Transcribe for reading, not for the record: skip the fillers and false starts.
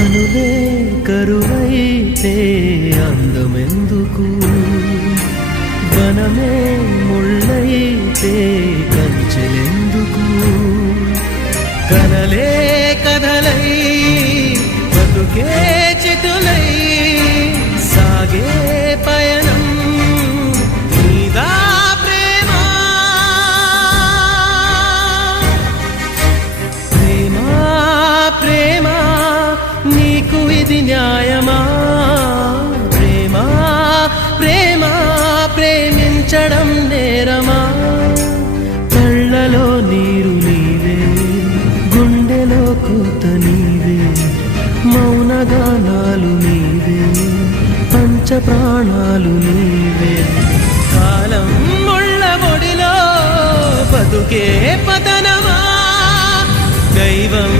కనులే కరువైతే అందమెందుకు, వనమే ముళ్ళైతే కంచెలెందుకు, కనలే కథలై బతుకే చితులై సాగే పయనం నీదా ప్రేమ. ప్రేమ ప్రేమ నీకు ఇది న్యాయమా? ప్రేమ ప్రేమ ప్రేమించడం నేరమా? కళ్ళలో నీరు నీవే, గుండెలో కోత నీవే, మౌనగానాలు నీవే, పంచ ప్రాణాలు నీవే. కాలం ముళ్ళ ఒడిలో బతుకే పతనమా, దైవం